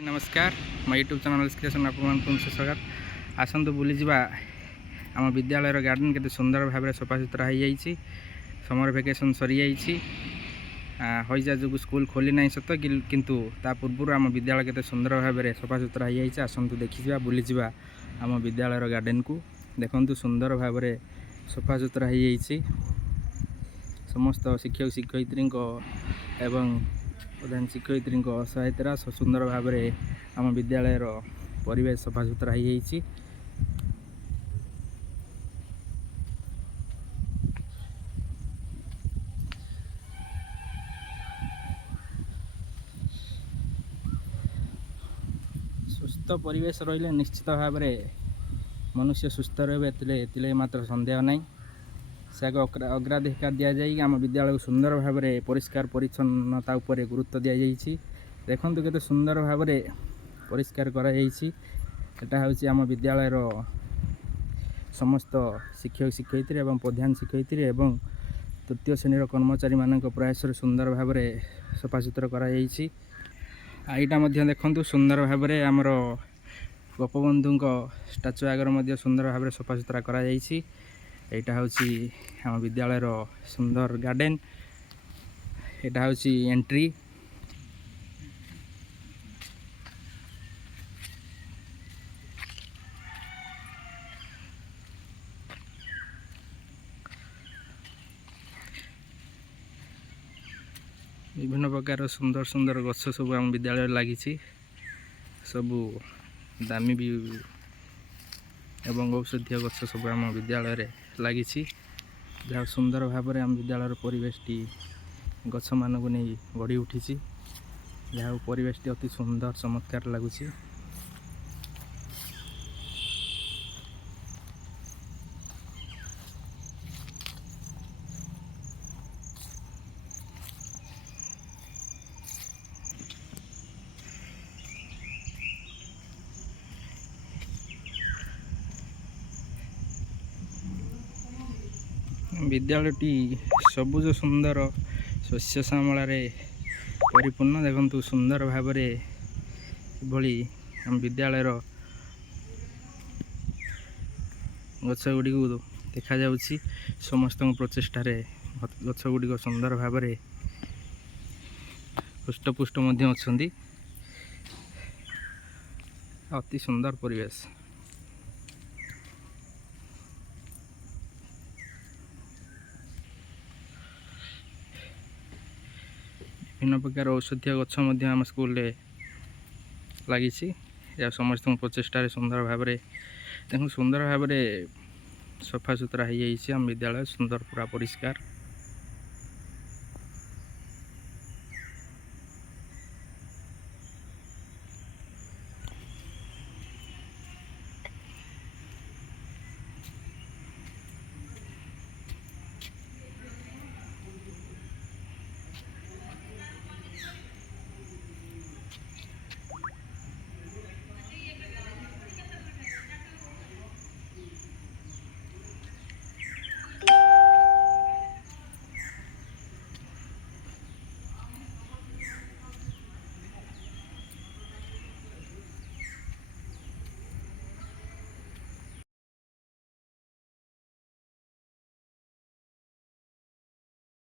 नमस्कार मो YouTube channel creation आपको स्वागत आसतु बुली जावा आम विद्यालय गार्डन के सुंदर भाव में सफा सुतरा हो जाइए। समर वेकेशन सरी जाइए हईजा जो स्कूल खोली ना सत किंतु ता पूर्व आम विद्यालय के सुंदर भाव में सफा सुतरा हो जाइए। आसतु देखी बुली जावा आम विद्यालय गार्डन को देखु सुंदर भाव में सफा सुतरा हो जाइए। समस्त शिक्षक शिक्षयित्री एवं प्रधान शिक्षयित्री सहायता सुंदर भाव में आम विद्यालय परिवेश सफा सुतरा हो जाइए। सुस्थ परिवेश रही निश्चित भाव में मनुष्य सुस्थ रे मात्र सन्देह ना से अग्राधिकार दि जाए आम विद्यालय को सुंदर भाव में परिष्कार परिच्छन्नता उपर गुरुत्व दि जाइए। देखु केते सुंदर भाव में परिष्कार कराटा हूँ आम विद्यालय समस्त शिक्षक शिक्षयित्री एवं प्रधान शिक्षयित्री एवं तृतीय श्रेणी कर्मचारी मान प्रयास सुंदर भाव में सफा सुतरा करा देखु सुंदर भाव में आमर गोपबंधु स्टाचू आगर सुंदर भाव में सफा सुतरा करा यहाँ हूँ आम विद्यालय सुंदर गार्डन यहाँ हूँ एंट्री। विभिन्न प्रकार सुंदर सुंदर गछ सब आम विद्यालय लगी सबू दामी भी एवं औषधीय गछ सब आम विद्यालय लगी जहाँ सुंदर भाव में आम विद्यालय परिवेशटी गछ मान को नहीं गढ़ी उठी जहाँ परिवेशटी अति सुंदर चमत्कार लगुच। विद्यालयटी सबुज सुंदर शस्य श्यामल परिपूर्ण देखु सुंदर भाव में भली आम विद्यालय गछ गुड़ी देखा जाउछि। समस्त प्रचेष्टार गछ गुड़ी सुंदर भाव में हृष्टपुष्ट अच्छा अति सुंदर परिवेश। विभिन्न प्रकार औषधीय गछ आम स्कूल लगी समस्त प्रचेष्टार सुंदर भाव में देखो सुंदर भाव में सफा सुतरा हो जाइए। आम विद्यालय सुंदर पूरा परिष्कार।